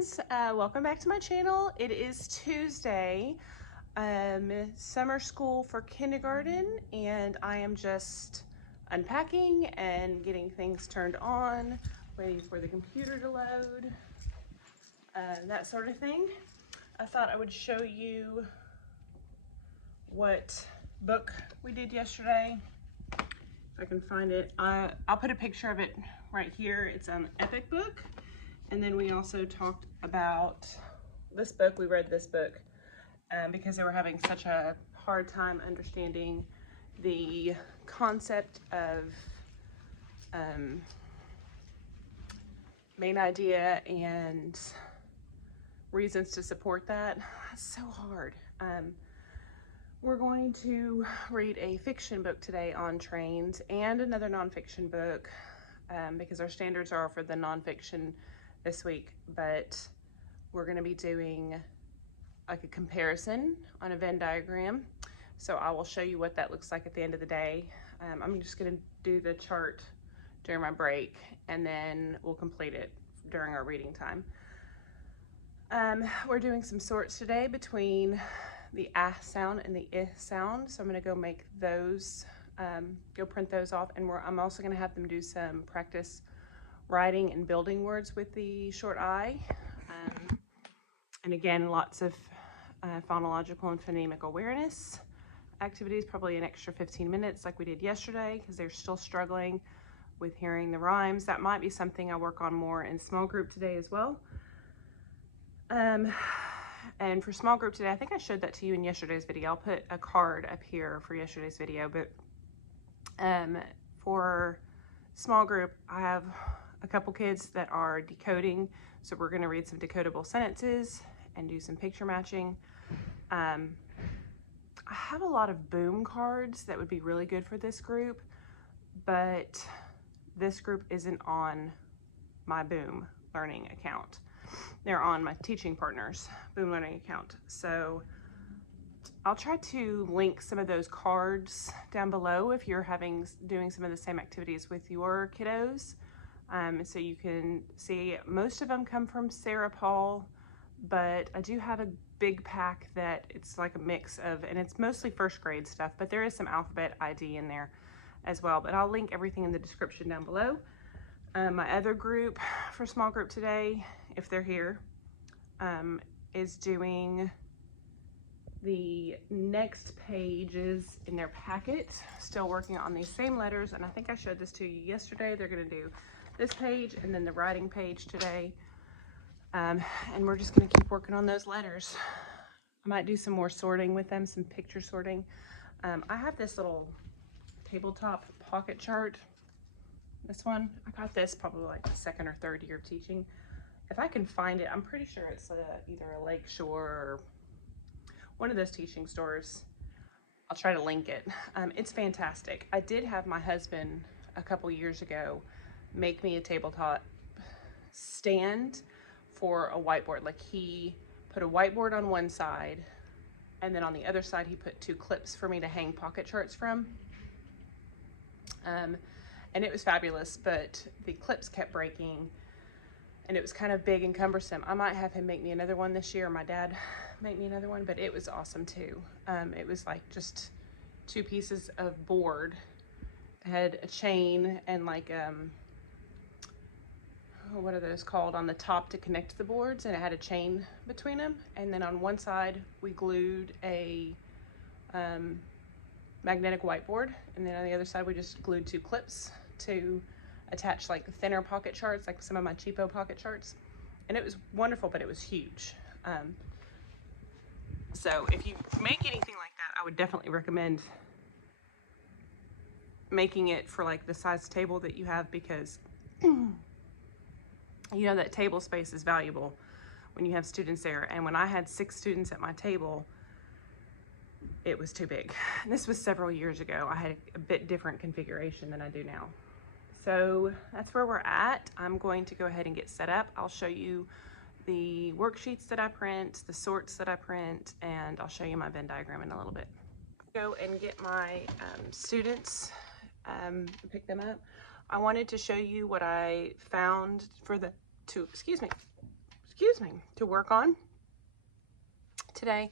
guys, welcome back to my channel. It is Tuesday, summer school for kindergarten, and I am just unpacking and getting things turned on, waiting for the computer to load, that sort of thing. I thought I would show you what book we did yesterday. If I can find it, I'll put a picture of it right here. It's an Epic book. And then we also talked about this book. We read this book because they were having such a hard time understanding the concept of main idea and reasons to support that. It's so hard. We're going to read a fiction book today on trains and another nonfiction book because our standards are for the nonfiction this week, but we're going to be doing like a comparison on a Venn diagram. So I will show you what that looks like at the end of the day. I'm just going to do the chart during my break, and then we'll complete it during our reading time. We're doing some sorts today between the ah sound and the I sound. So I'm going to go make those, go print those off, and I'm also going to have them do some practice writing and building words with the short I. And again, lots of phonological and phonemic awareness activities, probably an extra 15 minutes like we did yesterday because they're still struggling with hearing the rhymes. That might be something I work on more in small group today as well. And for small group today, I think I showed that to you in yesterday's video. I'll put a card up here for yesterday's video, but for small group, I have a couple kids that are decoding, so we're going to read some decodable sentences and do some picture matching. I have a lot of boom cards that would be really good for this group, but this group isn't on my boom learning account. They're on my teaching partners boom learning account. So I'll try to link some of those cards down below if you're doing some of the same activities with your kiddos. So you can see most of them come from Sarah Paul, but I do have a big pack that it's like a mix of, and it's mostly first grade stuff, but there is some alphabet ID in there as well. But I'll link everything in the description down below. My other group for small group today, if they're here, is doing the next pages in their packet, still working on these same letters, and I think I showed this to you yesterday. They're going to do this page and then the writing page today, and we're just going to keep working on those letters. I might do some more sorting with them, some picture sorting. I have this little tabletop pocket chart. This one, I got this probably like the second or third year of teaching. If I can find it, I'm pretty sure it's either a Lakeshore or one of those teaching stores. I'll try to link it. It's fantastic. I did have my husband a couple years ago make me a tabletop stand for a whiteboard. Like, he put a whiteboard on one side, and then on the other side he put two clips for me to hang pocket charts from. And it was fabulous, but the clips kept breaking and it was kind of big and cumbersome. I might have him make me another one this year, or my dad make me another one, but it was awesome too. It was like just two pieces of board. It had a chain and like, what are those called, on the top to connect the boards, and it had a chain between them. And then on one side we glued a magnetic whiteboard, and then on the other side we just glued two clips to attach like the thinner pocket charts, like some of my cheapo pocket charts. And it was wonderful, but it was huge. So if you make anything like that, I would definitely recommend making it for like the size table that you have, because you know that table space is valuable when you have students there. And when I had 6 students at my table, it was too big. And this was several years ago. I had a bit different configuration than I do now. So that's where we're at. I'm going to go ahead and get set up. I'll show you the worksheets that I print, the sorts that I print, and I'll show you my Venn diagram in a little bit. Go and get my students, pick them up. I wanted to show you what I found for the excuse excuse me, to work on today.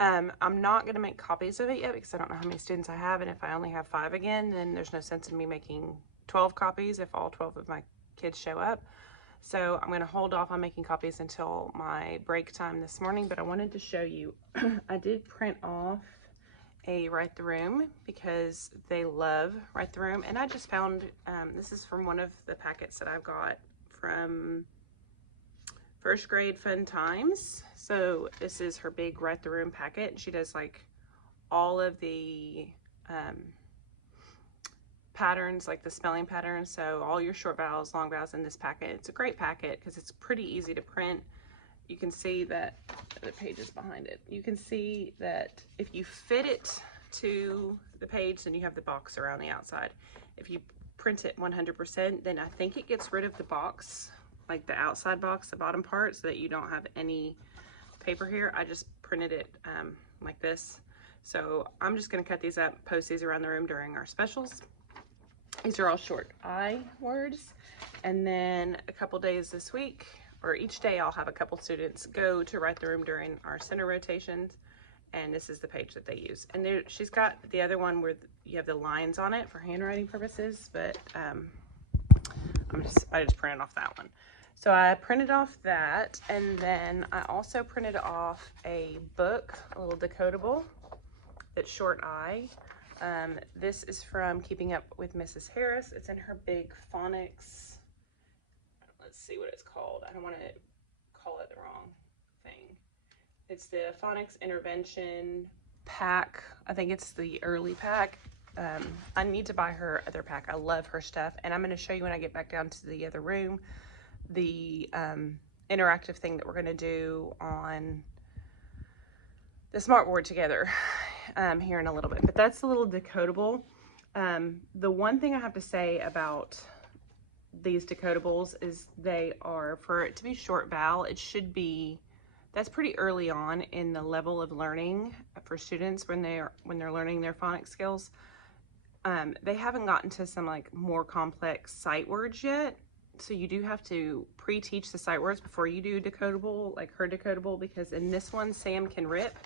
I'm not going to make copies of it yet because I don't know how many students I have, and if I only have 5 again, then there's no sense in me making 12 copies if all 12 of my kids show up. So I'm going to hold off on making copies until my break time this morning, but I wanted to show you, I did print off a Write the Room because they love Write the Room, and I just found, this is from one of the packets that I've got from First Grade Fun Times. So this is her big Write the Room packet. She does like all of the patterns, like the spelling patterns. So all your short vowels, long vowels in this packet. It's a great packet because it's pretty easy to print. You can see that the pages behind it. You can see that if you fit it to the page, then you have the box around the outside. If you print it 100%, then I think it gets rid of the box, like the outside box, the bottom part, so that you don't have any paper here. I just printed it like this. So I'm just gonna cut these up, post these around the room during our specials. These are all short I words. And then a couple days this week, or each day, I'll have a couple students go to Write the Room during our center rotations. And this is the page that they use. And there, she's got the other one where you have the lines on it for handwriting purposes, but I just printed off that one. So I printed off that, and then I also printed off a book, a little decodable that's short I. This is from Keeping Up with Mrs. Harris. It's in her big phonics, let's see what it's called. I don't want to call it the wrong thing. It's the phonics intervention pack. I think it's the early pack. I need to buy her other pack. I love her stuff, and I'm going to show you when I get back down to the other room the interactive thing that we're going to do on the smartboard together here in a little bit. But that's a little decodable. The one thing I have to say about these decodables is they are, for it to be short vowel, it should be, that's pretty early on in the level of learning for students when they're learning their phonics skills. They haven't gotten to some like more complex sight words yet. So you do have to pre-teach the sight words before you do decodable, like her decodable, because in this one, Sam can rip.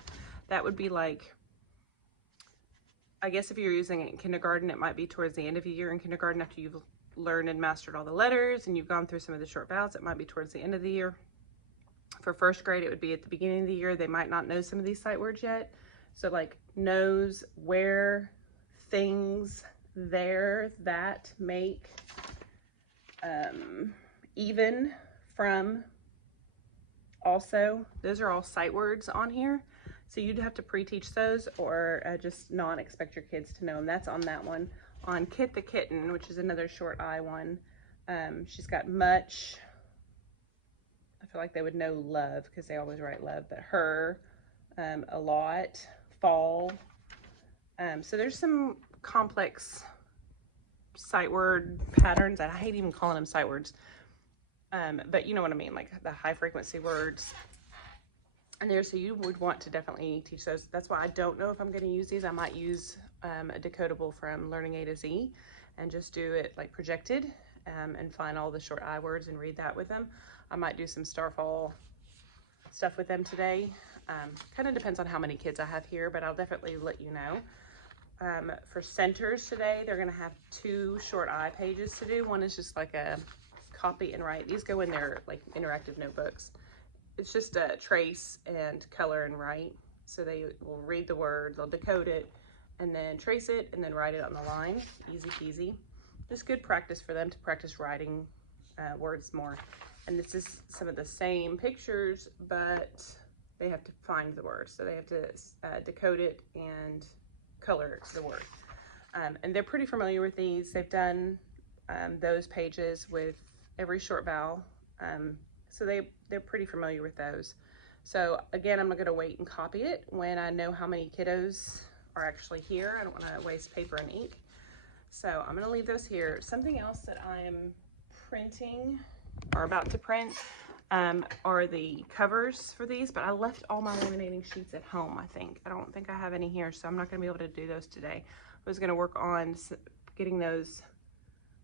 That would be like, I guess if you're using it in kindergarten, it might be towards the end of the year in kindergarten after you've learned and mastered all the letters and you've gone through some of the short vowels. It might be towards the end of the year. For first grade, it would be at the beginning of the year. They might not know some of these sight words yet. So like knows, where, things, there, that, make, even, from, also. Those are all sight words on here. So you'd have to pre-teach those, or just not expect your kids to know them. That's on that one. On Kit the Kitten, which is another short I one, she's got much. I feel like they would know love because they always write love, but her, a lot, fall. So there's some complex sight word patterns. I hate even calling them sight words, but you know what I mean, like the high frequency words. And there, so you would want to definitely teach those. That's why I don't know if I'm going to use these. I might use a decodable from Learning A to Z and just do it like projected and find all the short I words and read that with them. I might do some Starfall stuff with them today. Kind of depends on how many kids I have here, but I'll definitely let you know. For centers today, they're going to have 2 short I pages to do. One is just like a copy and write. These go in their like interactive notebooks. It's just a trace and color and write. So they will read the word, they'll decode it, and then trace it, and then write it on the line. Easy peasy. Just good practice for them to practice writing words more. And this is some of the same pictures, but they have to find the word. So they have to decode it and color the word. And they're pretty familiar with these. They've done those pages with every short vowel. So they're pretty familiar with those. So again, I'm not going to wait and copy it when I know how many kiddos are actually here. I don't want to waste paper and ink. So I'm going to leave those here. Something else that I am printing or about to print are the covers for these, but I left all my laminating sheets at home, I think. I don't think I have any here, so I'm not going to be able to do those today. I was going to work on getting those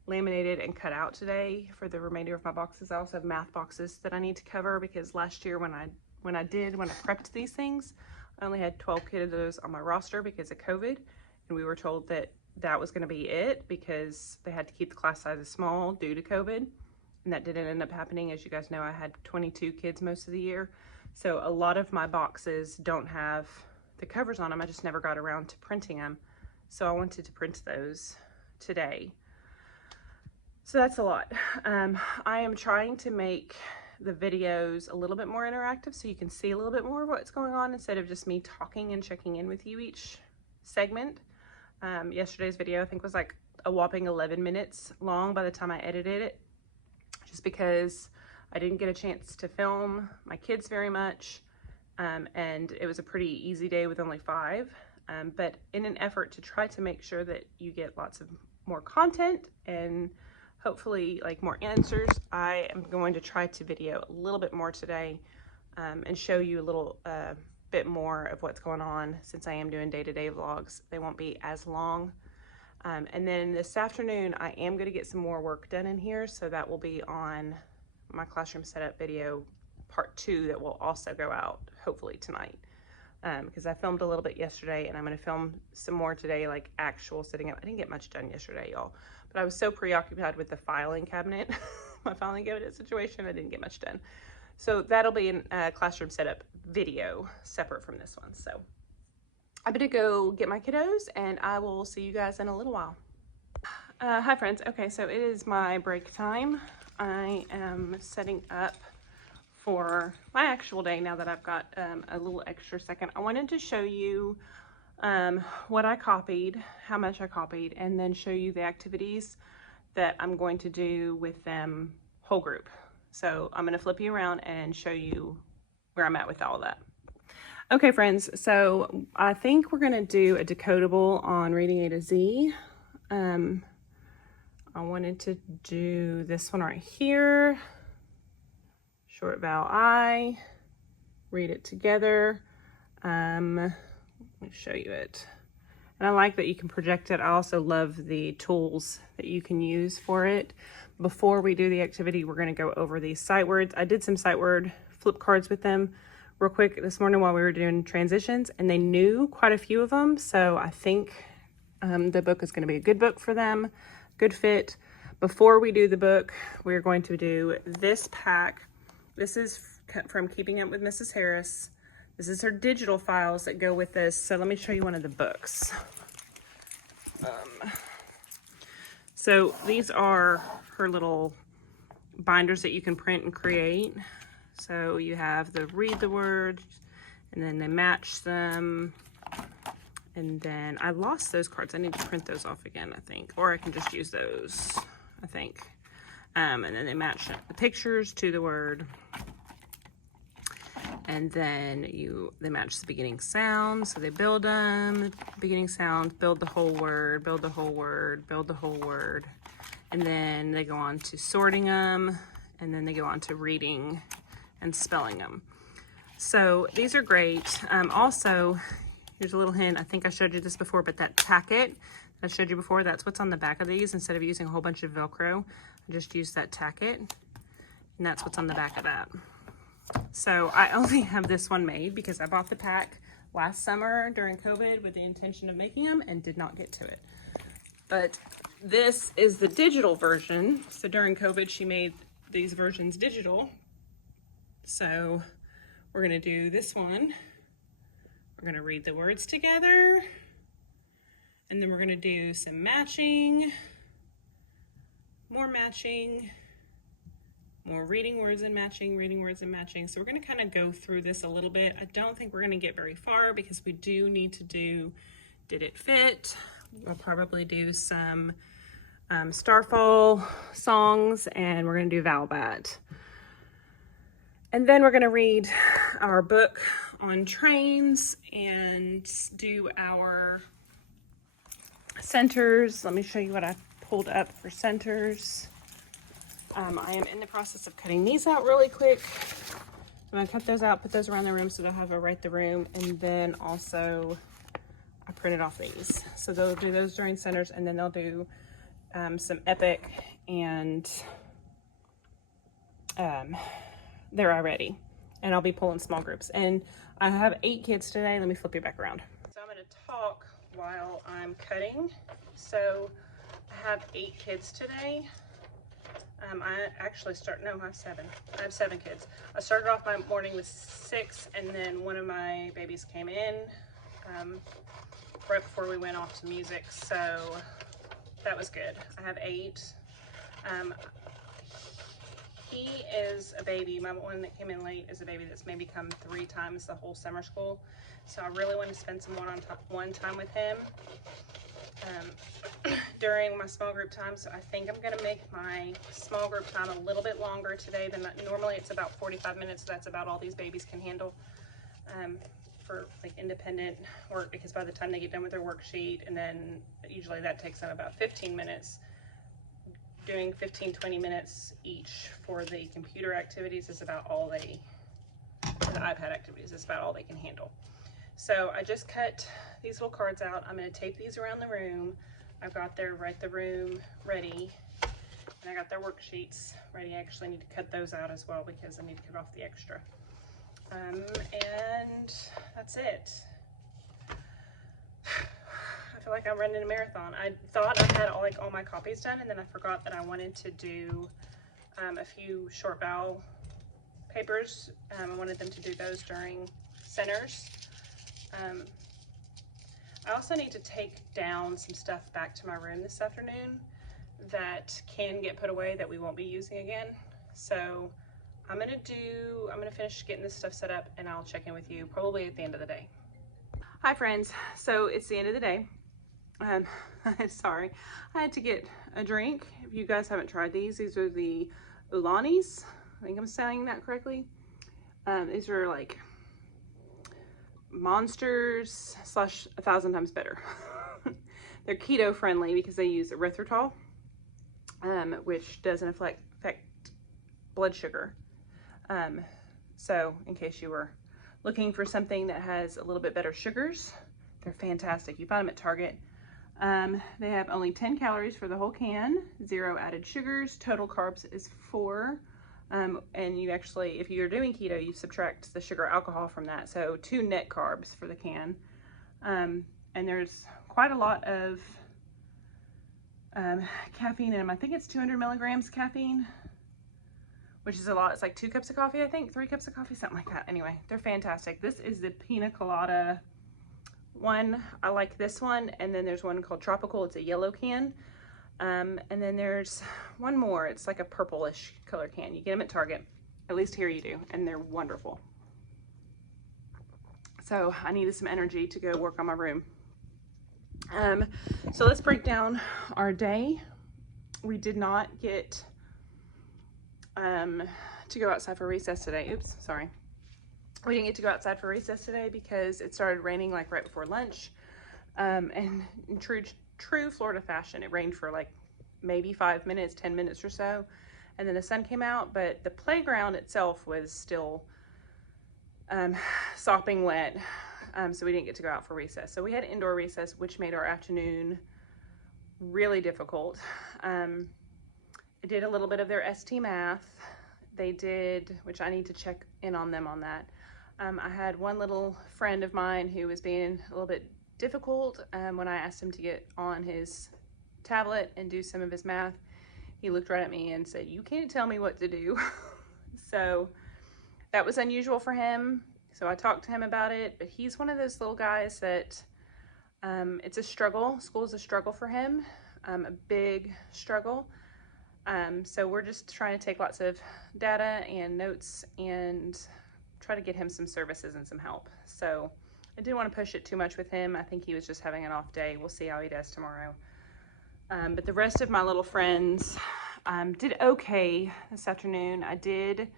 laminated and cut out today for the remainder of my boxes. I also have math boxes that I need to cover because last year when I prepped these things, I only had 12 kiddos on my roster because of COVID, and we were told that that was going to be it because they had to keep the class sizes small due to COVID, and that didn't end up happening. As you guys know, I had 22 kids most of the year, so a lot of my boxes don't have the covers on them. I just never got around to printing them, so I wanted to print those today. So that's a lot. I am trying to make the videos a little bit more interactive so you can see a little bit more of what's going on instead of just me talking and checking in with you each segment. Yesterday's video I think was like a whopping 11 minutes long by the time I edited it, just because I didn't get a chance to film my kids very much, and it was a pretty easy day with only 5. But in an effort to try to make sure that you get lots of more content and hopefully like more answers, I am going to try to video a little bit more today, and show you a little bit more of what's going on. Since I am doing day-to-day vlogs, they won't be as long. And then this afternoon I am going to get some more work done in here, so that will be on my classroom setup video part 2 that will also go out hopefully tonight, because I filmed a little bit yesterday and I'm going to film some more today, like actual sitting up. I didn't get much done yesterday, y'all, but I was so preoccupied with the filing cabinet my filing cabinet situation, I didn't get much done. So that'll be a classroom setup video separate from this one. So I'm gonna go get my kiddos and I will see you guys in a little while. Hi friends. Okay, so it is my break time. I am setting up for my actual day now that I've got a little extra second. I wanted to show you what I copied, how much I copied, and then show you the activities that I'm going to do with them whole group. So I'm going to flip you around and show you where I'm at with all that. Okay friends, so I think we're going to do a decodable on reading A to Z. I wanted to do this one right here. Short vowel I, read it together. Let me show you it. And I like that you can project it. I also love the tools that you can use for it. Before we do the activity, we're going to go over these sight words. I did some sight word flip cards with them real quick this morning while we were doing transitions, and they knew quite a few of them. So I think the book is going to be a good book for them, good fit. Before we do the book, we're going to do this pack. This is from Keeping Up with Mrs. Harris. This is her digital files that go with this. So let me show you one of the books. So these are her little binders that you can print and create. So you have the read the words, and then they match them. And then I lost those cards. I need to print those off again, I think. Or I can just use those, I think. And then they match the pictures to the word. And then they match the beginning sound. So they build them, beginning sound, build the whole word, build the whole word, build the whole word. And then they go on to sorting them, and then they go on to reading and spelling them. So these are great. Also, here's a little hint. I think I showed you this before, but that packet that I showed you before, that's what's on the back of these. Instead of using a whole bunch of Velcro, I just used that tacket, and that's what's on the back of that. So I only have this one made because I bought the pack last summer during COVID with the intention of making them and did not get to it. But this is the digital version. So during COVID, she made these versions digital. So we're going to do this one. We're going to read the words together. And then we're going to do some matching, more matching, more reading words and matching, reading words and matching. So we're going to kind of go through this a little bit. I don't think we're going to get very far because we do need to do Did It Fit? We'll probably do some Starfall songs, and we're going to do Valbat. And then we're going to read our book on trains and do our centers. Let me show you what I pulled up for centers. I am in the process of cutting these out really quick. I'm going to cut those out, put those around the room so they'll have a right the room, and then also I printed off these. So they'll do those during centers, and then they'll do some Epic, and they're already. And I'll be pulling small groups. And I have 8 kids today. Let me flip you back around. So I'm going to talk while I'm cutting. So I have 8 kids today. I actually I have 7. I have 7 kids. I started off my morning with 6, and then one of my babies came in right before we went off to music, so that was good. I have 8. He is a baby. My one that came in late is a baby that's maybe come 3 times the whole summer school, so I really want to spend some one time with him during my small group time. So I think I'm going to make my small group time a little bit longer today than normally. It's about 45 minutes. So that's about all these babies can handle for like independent work, because by the time they get done with their worksheet, and then usually that takes them about 15 minutes, doing 15-20 minutes each for the computer activities is about all the iPad activities is about all they can handle. So I just cut these little cards out. I'm going to tape these around the room. I've got their Write the Room ready, and I got their worksheets ready. I actually need to cut those out as well because I need to cut off the extra. And that's it. I feel like I'm running a marathon. I thought I had all my copies done, and then I forgot that I wanted to do a few short vowel papers. I wanted them to do those during centers. I also need to take down some stuff back to my room this afternoon that can get put away that we won't be using again. So I'm gonna finish getting this stuff set up, and I'll check in with you probably at the end of the day. Hi friends, so it's the end of the day. Sorry, I had to get a drink. If you guys haven't tried these are the Ulanis. I think I'm saying that correctly. These are like monsters / 1,000 times better. They're keto friendly because they use erythritol, which doesn't affect blood sugar. So in case you were looking for something that has a little bit better sugars, they're fantastic. You find them at Target. They have only 10 calories for the whole can, 0 added sugars, total carbs is 4. And you actually, if you're doing keto, you subtract the sugar alcohol from that. So 2 net carbs for the can. And there's quite a lot of caffeine in them. I think it's 200 milligrams caffeine, which is a lot. It's like 2 cups of coffee, I think, 3 cups of coffee, something like that. Anyway, they're fantastic. This is the pina colada one. I like this one. And then there's one called Tropical. It's a yellow can. And then there's one more. It's like a purplish color can. You get them at Target. At least here you do. And they're wonderful. So I needed some energy to go work on my room. So let's break down our day. We did not get to go outside for recess today. Oops, sorry. We didn't get to go outside for recess today because it started raining like right before lunch. And in true Florida fashion, it rained for like maybe 5 minutes, 10 minutes or so, and then the sun came out, but the playground itself was still sopping wet, so we didn't get to go out for recess. So we had indoor recess, which made our afternoon really difficult. I did a little bit of their ST math. They did, which I need to check in on them on that. I had one little friend of mine who was being a little bit difficult when I asked him to get on his tablet and do some of his math. He looked right at me and said, "You can't tell me what to do." So that was unusual for him. So I talked to him about it, but he's one of those little guys that it's a struggle. School's a struggle for him, a big struggle. So we're just trying to take lots of data and notes and try to get him some services and some help. So I didn't want to push it too much with him. I think he was just having an off day. We'll see how he does tomorrow. But the rest of my little friends did okay this afternoon. I did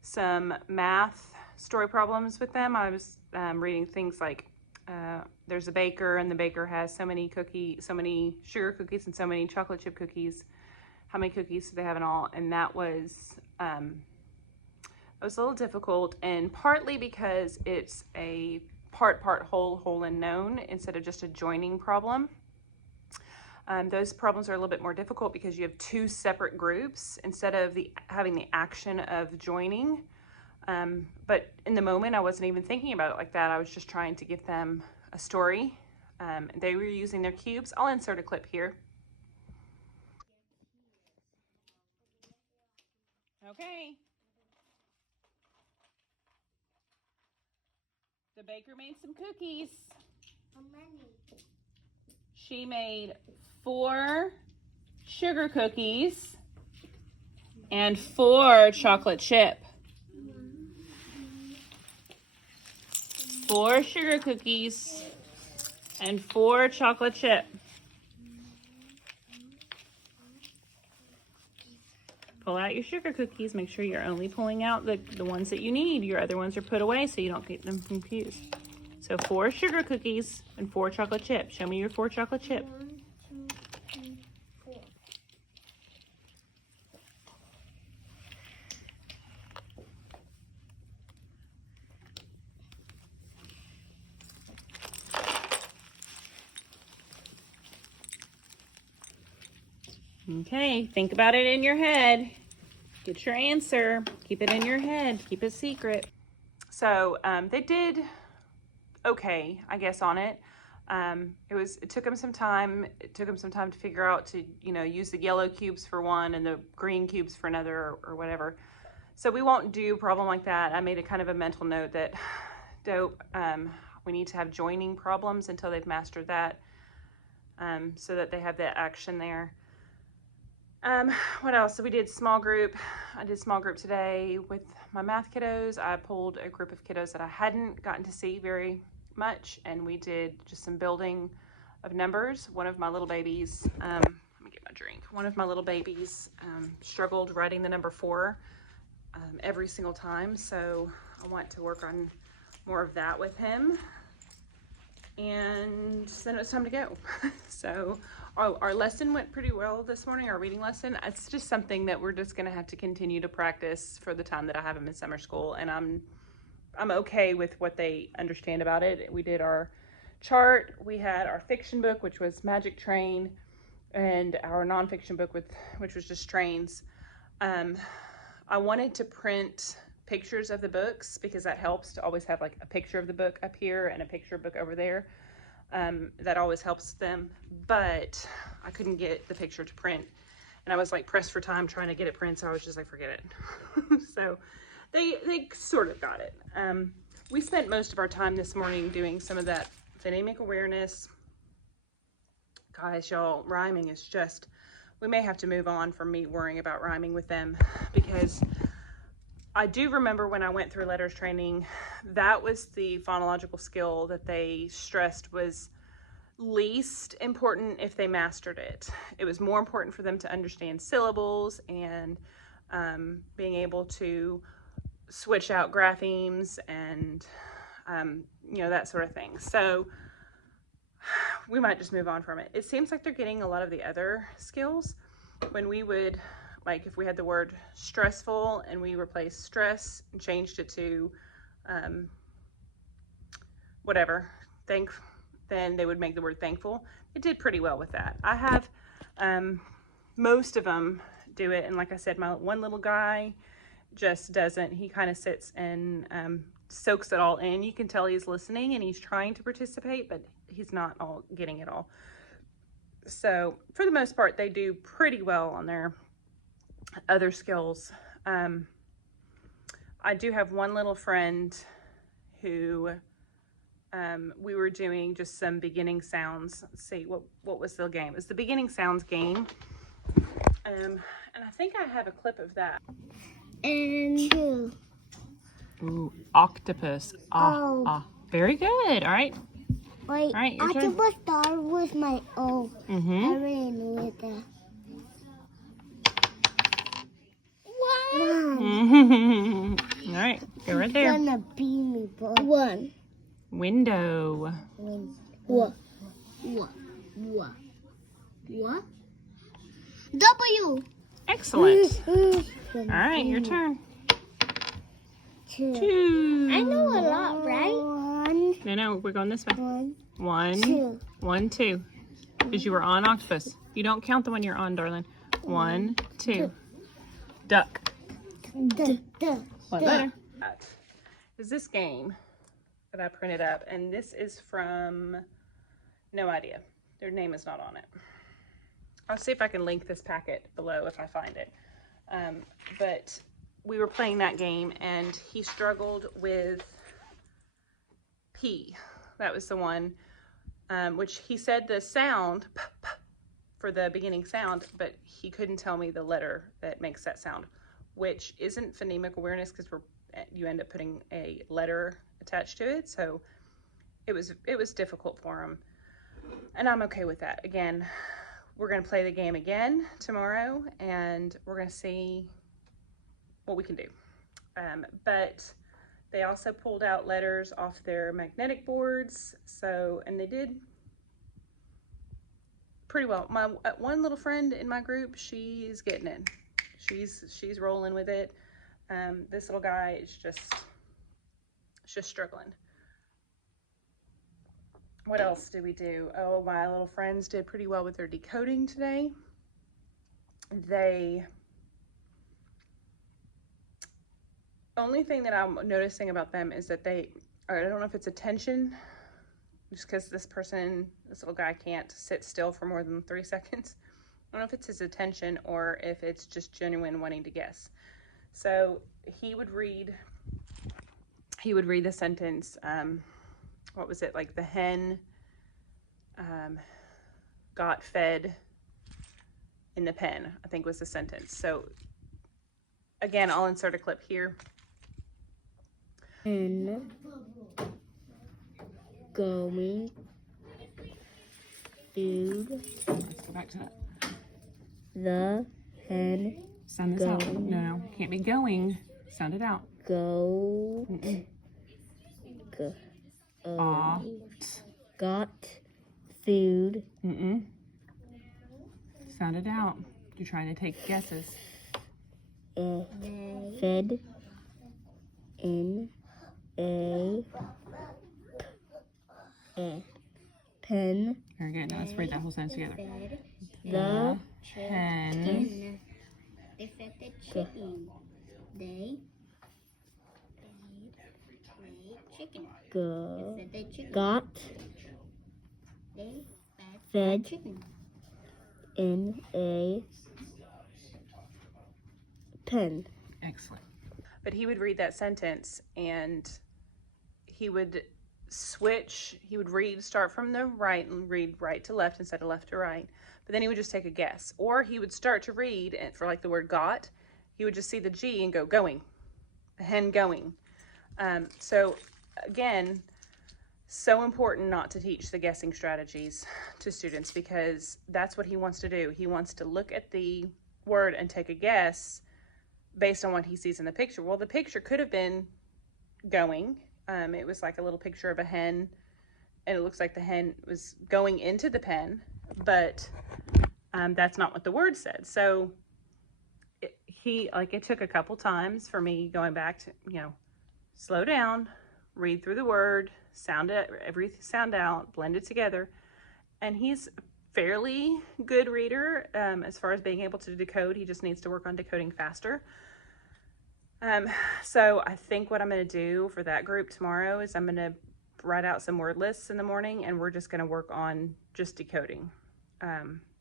some math story problems with them. I was reading things like there's a baker, and the baker has so many sugar cookies and so many chocolate chip cookies. How many cookies do they have in all? And that was a little difficult, and partly because it's a part whole and known instead of just a joining problem. Those problems are a little bit more difficult because you have two separate groups instead of having the action of joining. But in the moment, I wasn't even thinking about it like that. I was just trying to give them a story. They were using their cubes. I'll insert a clip here. Okay. The baker made some cookies. How many? She made 4 sugar cookies and 4 chocolate chip. 4 sugar cookies and 4 chocolate chip. Pull out your sugar cookies. Make sure you're only pulling out the ones that you need. Your other ones are put away so you don't get them confused. So 4 sugar cookies and 4 chocolate chip. Show me your 4 chocolate chip. 1, 2, 3, 4. Okay, think about it in your head. Get your answer. Keep it in your head. Keep it secret. So they did okay, I guess, on it. It took them some time. It took them some time to figure out to, use the yellow cubes for one and the green cubes for another or whatever. So we won't do a problem like that. I made a kind of a mental note that we need to have joining problems until they've mastered that, so that they have that action there. What else? So we did small group. I did small group today with my math kiddos. I pulled a group of kiddos that I hadn't gotten to see very much, and we did just some building of numbers. One of my little babies, let me get my drink. One of my little babies struggled writing the number 4 every single time, so I want to work on more of that with him. And then it was time to go. So our lesson went pretty well this morning, our reading lesson. It's just something that we're just gonna have to continue to practice for the time that I have him in summer school, and I'm okay with what they understand about it. We did our chart, we had our fiction book, which was Magic Train, and our nonfiction book, which was just trains. I wanted to print pictures of the books because that helps to always have like a picture of the book up here and a picture of book over there. That always helps them, but I couldn't get the picture to print, and I was like pressed for time trying to get it print, so I was just like, forget it. So they sort of got it. We spent most of our time this morning doing some of that phonemic awareness. Guys, y'all, rhyming is just, we may have to move on from me worrying about rhyming with them, because I do remember when I went through letters training, that was the phonological skill that they stressed was least important if they mastered it. It was more important for them to understand syllables and being able to switch out graphemes and that sort of thing. So we might just move on from it. It seems like they're getting a lot of the other skills. When we would, like if we had the word stressful and we replaced stress and changed it to whatever, then they would make the word thankful. It did pretty well with that. I have most of them do it, and like I said, my one little guy just doesn't. He kind of sits and soaks it all in. You can tell he's listening and he's trying to participate, but he's not all getting it all. So for the most part, they do pretty well on their other skills. I do have one little friend who we were doing just some beginning sounds. Let's see, what was the game? It was the beginning sounds game. And I think I have a clip of that. And 2. Ooh, octopus. Very good. All right. Wait, All right, your turn. octopus star was my own. I really knew that. One. All right, go right there. It's gonna be me, boy. 1. Window. What? W. Excellent. All right, your turn. 2. I know a lot, right? 1. No, we're going this way. 1. 1, 2. 1, 2. Because you were on octopus. You don't count the one you're on, darling. 1, 2. Duck. What letter? Is this game that I printed up, and this is from, no idea. Their name is not on it. I'll see if I can link this packet below if I find it. But we were playing that game, and he struggled with P. That was the one, which he said the sound, p, p, for the beginning sound, but he couldn't tell me the letter that makes that sound, which isn't phonemic awareness because you end up putting a letter attached to it. So it was difficult for him, and I'm okay with that. Again, we're going to play the game again tomorrow, and we're going to see what we can do. But they also pulled out letters off their magnetic boards, and they did pretty well. My one little friend in my group, she's getting it. She's rolling with it. This little guy is just struggling. What else did we do? Oh, my little friends did pretty well with their decoding today. Only thing that I'm noticing about them is that I don't know if it's attention, just because this little guy can't sit still for more than 3 seconds. I don't know if it's his attention or if it's just genuine wanting to guess. So he would read the sentence, what was it, like the hen got fed in the pen, I think was the sentence. So again, I'll insert a clip here. Hen going food. Let's go back to that. The hen Sound this out. No, can't be going. Sound it out. go. Got food. Sound it out. You're trying to take guesses. Fed in a pen. Very good. Now let's read that whole sentence together. The hen. They fed the chicken. They chicken. They fed the chicken. Got They fed chicken. in a pen. Excellent. But he would read that sentence and he would switch. He would start from the right and read right to left instead of left to right. But then he would just take a guess. Or he would start to read, and for like the word got, he would just see the G and go, going. The hen going. So again, so important not to teach the guessing strategies to students, because that's what he wants to do. He wants to look at the word and take a guess based on what he sees in the picture. Well, the picture could have been going. It was like a little picture of a hen, and it looks like the hen was going into the pen, but that's not what the word said. So it took a couple times for me going back to, slow down, read through the word, sound it, every sound out, blend it together. And he's a fairly good reader as far as being able to decode. He just needs to work on decoding faster. So I think what I'm going to do for that group tomorrow is I'm going to write out some word lists in the morning, and we're just going to work on just decoding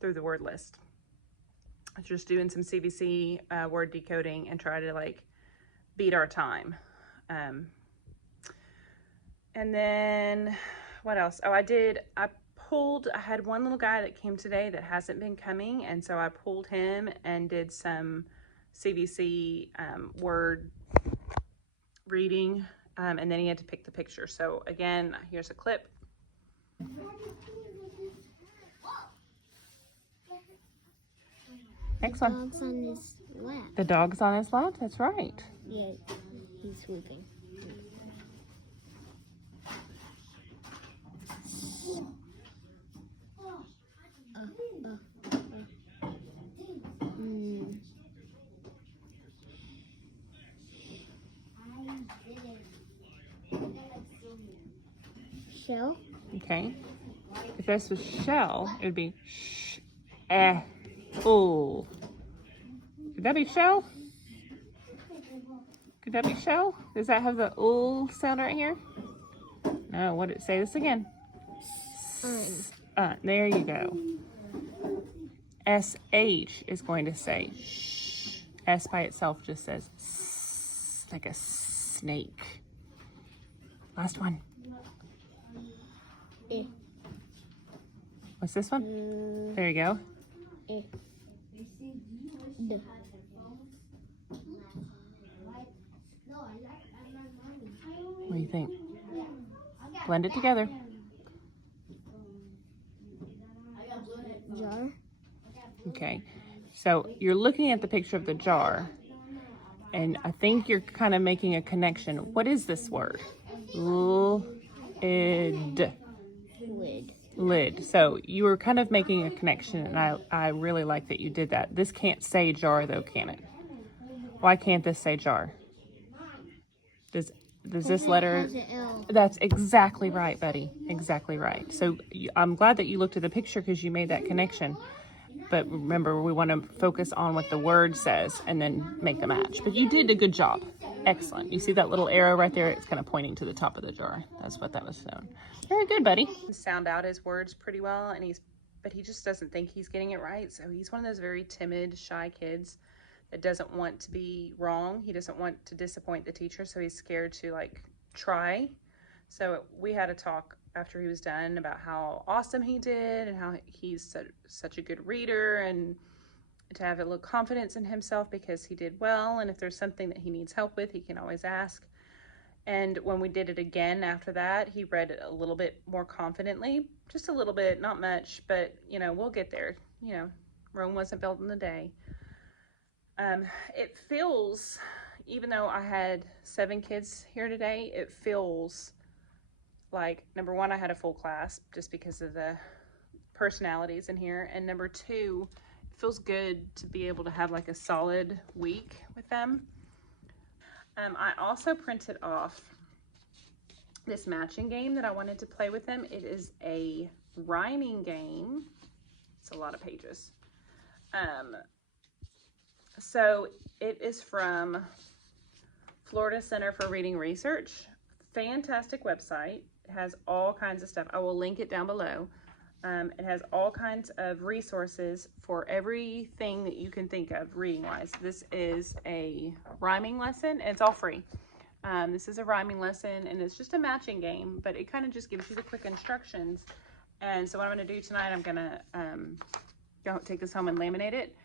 through the word list. Just doing some CVC word decoding and try to beat our time. And then what else? Oh, I had one little guy that came today that hasn't been coming, and so I pulled him and did some CVC word reading, and then he had to pick the picture. So again, here's a clip. Excellent. Dog's on his lap. The dog's on his lap, that's right. Yeah, he's swooping. Shell. Okay. The If this was shell, it would be sh, eh, ooh. Could that be shell? Could that be shell? Does that have the ooh sound right here? No, what did it say? This again. There you go. SH is going to say sh. S by itself just says s, like a snake. Last one. What's this one? There you go. What do you think? Blend it together. Jar. Okay, so you're looking at the picture of the jar, and I think you're kind of making a connection. What is this word? Lid. Lid. So you were kind of making a connection, and I really like that you did that. This can't say jar though, can it? Why can't this say jar? Does this letter? That's exactly right, buddy. Exactly right. So I'm glad that you looked at the picture because you made that connection. But remember, we want to focus on what the word says and then make a match. But you did a good job. Excellent. You see that little arrow right there? It's kind of pointing to the top of the jar. That's what that was shown. Very good, buddy. Sound out his words pretty well, but he just doesn't think he's getting it right. So he's one of those very timid, shy kids that doesn't want to be wrong. He doesn't want to disappoint the teacher, so he's scared to like try. So we had a talk after he was done about how awesome he did and how he's such a good reader, and to have a little confidence in himself because he did well, and if there's something that he needs help with, he can always ask. And when we did it again after that, he read it a little bit more confidently, just a little bit, not much, but you know, we'll get there. You know, Rome wasn't built in a day. It feels, even though I had 7 kids here today, it feels like, number one, I had a full class just because of the personalities in here. And number 2, it feels good to be able to have like a solid week with them. I also printed off this matching game that I wanted to play with them. It is a rhyming game. It's a lot of pages. So it is from Florida Center for Reading Research. Fantastic website. It has all kinds of stuff. I will link it down below. It has all kinds of resources for everything that you can think of reading-wise. This is a rhyming lesson, and it's all free. This is a rhyming lesson, and it's just a matching game, but it kind of just gives you the quick instructions. And so what I'm going to do tonight, I'm going to take this home and laminate it.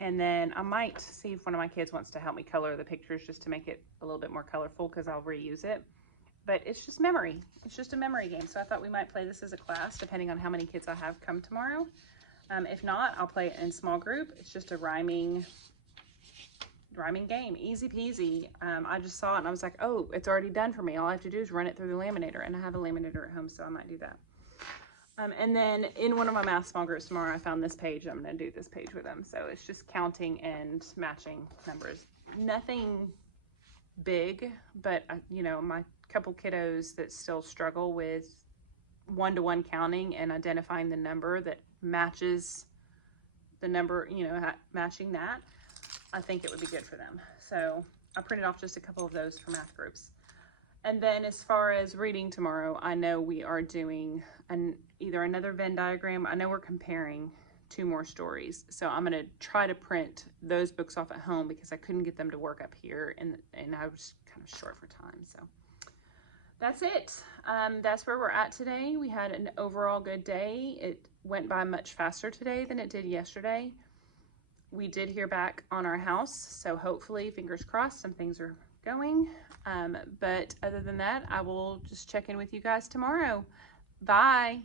And then I might see if one of my kids wants to help me color the pictures just to make it a little bit more colorful, because I'll reuse it. But it's just memory. It's just a memory game. So I thought we might play this as a class, depending on how many kids I have come tomorrow. If not, I'll play it in small group. It's just a rhyming game. Easy peasy. I just saw it and I was like, oh, it's already done for me. All I have to do is run it through the laminator. And I have a laminator at home, so I might do that. And then in one of my math small groups tomorrow, I found this page. I'm going to do this page with them. So it's just counting and matching numbers. Nothing big, but you know, my couple kiddos that still struggle with one-to-one counting and identifying the number that matches the number, you know, matching that, I think it would be good for them. So I printed off just a couple of those for math groups. And then as far as reading tomorrow, I know we are doing either another Venn diagram. I know we're comparing 2 more stories. So I'm going to try to print those books off at home because I couldn't get them to work up here, and I was kind of short for time. So that's it. That's where we're at today. We had an overall good day. It went by much faster today than it did yesterday. We did hear back on our house, so hopefully, fingers crossed, some things are going. But other than that, I will just check in with you guys tomorrow. Bye.